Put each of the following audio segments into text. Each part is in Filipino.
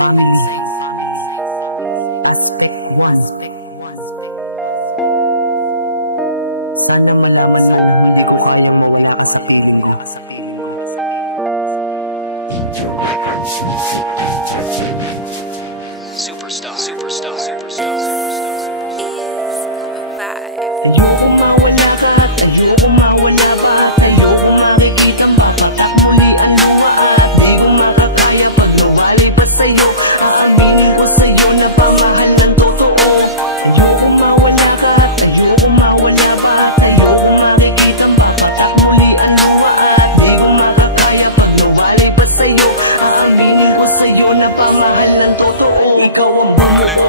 Superstar, superstar, superstar, superstar. Is vibe. Ayoko mawala ka at ayoko mawala ba. Ayoko makikita papatak muli ang luha at di ko makakaya pag nawali pa sa'yo. Aaminin ko sa'yo na pamahal ng totoo. Ayoko mawala ka at ayoko mawala ba. Ayoko makikita papatak muli ang luha at di ko makakaya pag nawali pa sa'yo. Aaminin ko sa'yo na pamahal ng totoo. Ikaw ang bumuo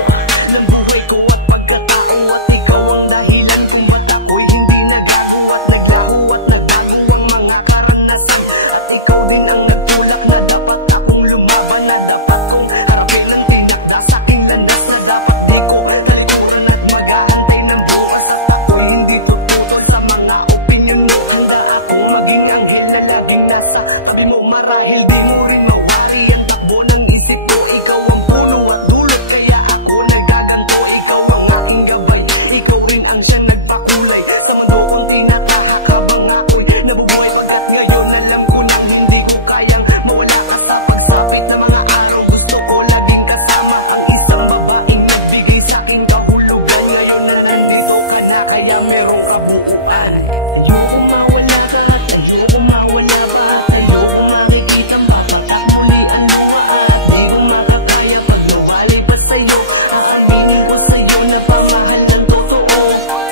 ng buhay ko at pagkatao at ikaw ang dahilan kung ba't ako'y hindi nagago at naglaho at nagbago ang mga karanasan. At ikaw din ang nagtulak na dapat akong lumaban, na dapat kong harapin ang tinakda sa aking landas, na dapat di ko kalikuran at maghahantay ng bukas. At ako'y hindi tututol sa mga opinyon mo. Handa akong maging anghel na laging nasa tabi mo, marahil di mo rin mawari ang takbo ng isip mo. Ikaw ang puno at dulot kaya ako nagaganto. Ikaw ang aking gabay, ikaw rin ang siya nagpakulay sa mundo kong tinatahak habang ako'y nabubuhay. Pagkat ngayon alam ko nang hindi ko kayang mawala ka sa pagsapit na mga araw. Gusto ko laging kasama ang isang babaeng nagbigay sa aking kahulugan. Ngayon na nandito ka na kaya merong kabuuan. Ayoko mawala ka at ayoko mawala ba. Ayoko makikita papatak muli ang luha at di ko makakaya pag nawali pa sa'yo. Aaminin ko sa'yo na pamahal ng totoo.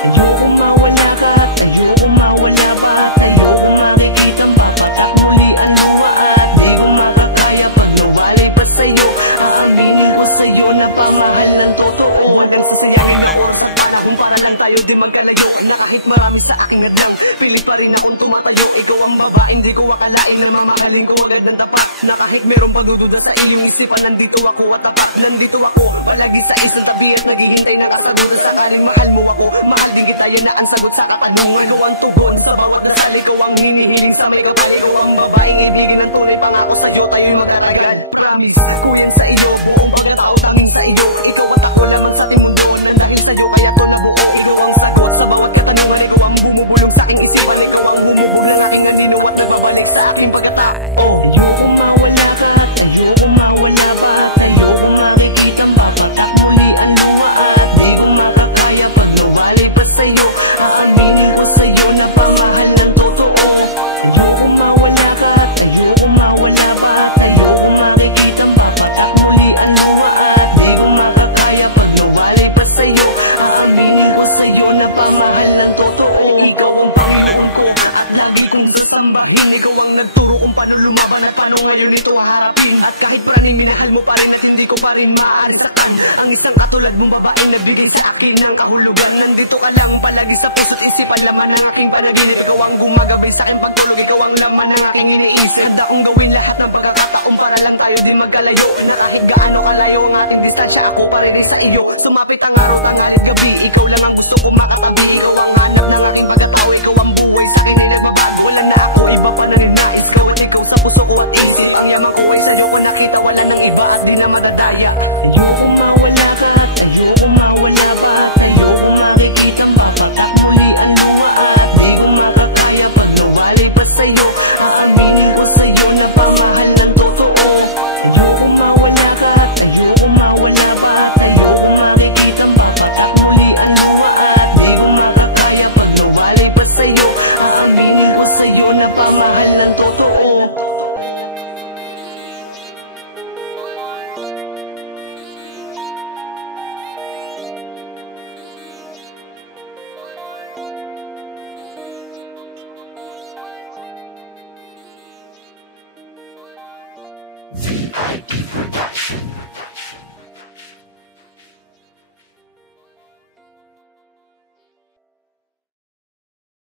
Ayoko mawala ka at ayoko mawala ba. Ayoko makikita papatak muli ang luha at di ko makakaya pag nawali pa sa'yo. Aaminin ko sa'yo na pamahal ng totoo. Walang sisiyahin ako sa panahon para lang tayo di magkalayo. Na kahit marami sa aking hadlang, pilit pa rin akong tumatayo. Ikaw ang babaeng di ko akalain na mamahalin ko agad ng tapat. Na kahit merong pagdududa sa iyong isipan, nandito ako at tapat. Nandito ako palagi sa isang tabi at naghihintay ng kasagutan. Sakaling mahal mo ako, mahal din kita, yan na ang sagot sa katanungan. Ikaw ang tugon sa bawat dasal, ikaw ang hinihiling sa may kapal. Ikaw ang babaeng ibigin ng tunay, pangako sa'yo tayo'y magtatagal. Promise ko yan sa iyo, buong pagkatao tanging sa iyo. Ikaw at ako lamang sa ating mundo na dahil sa'yo kaya ko nabuo. Ikaw ang sagot sa bawat katanungan, ikaw ang bumubulong sa aking isipan. Ikaw ang bumubog ng aking anino at nagbabalik sa aking pagkatao. Ayoko mawala ka at ayoko mawala ba. Ayoko makikita papatak muli ang luha at di ko makakaya pag nawali pa sa'yo. Aaminin ko sa'yo na pamahal ng totoo. Ayoko mawala ka at ayoko mawala ba. Ayoko makikita papatak muli ang luha at di ko makakaya pag nawali pa sa'yo. Aaminin ko sa'yo na pamahal ng totoo. Ikaw ang Panginoon ko at lagi kong sasambahin. Ikaw ang nagturo kung paano lumaban at paano ngayon ito haharapin. At kahit praning minahal mo pa rin at hindi ko pa rin maaari saktan ang isang katulad mong babae na bigay sa akin ng kahulugan. Nandito ka lang palagi sa puso't isipan, laman ng aking panaginip. Ikaw ang gumagabay sa aking pagtulog, ikaw ang laman ng aking iniisip. Handa kong gawin lahat ng pagkakataon para lang tayo din magkalayo. Na kahit gaano kalayo ang ating distansya, ako pa rin sa iyo. Sumapit ang araw, tangalit gabi, ikaw lang ang gusto kong makatabi. Ikaw ang hanap ng aking pagkatao, ikaw ang buhay sa akin ay nagbabago. Wala na ako iba pa nang nais, ikaw at ikaw sa puso ko at isip. Ang yaman ko ay sa'yo ko nakita, wala nang iba at di na madadaya. Ayoko mawala ka at ayoko mawala ba. Ayoko makikita papatak muli ang luha at di ko makakaya pag nawali pa sa'yo. Aaminin ko sa'yo na pamahal ng totoo. Ayoko mawala ka at ayoko mawala ba. Ayoko makikita papatak muli ang luha at di ko makakaya pag nawali pa sa'yo. Aaminin ko sa'yo na pamahal ng totoo. VIP Production.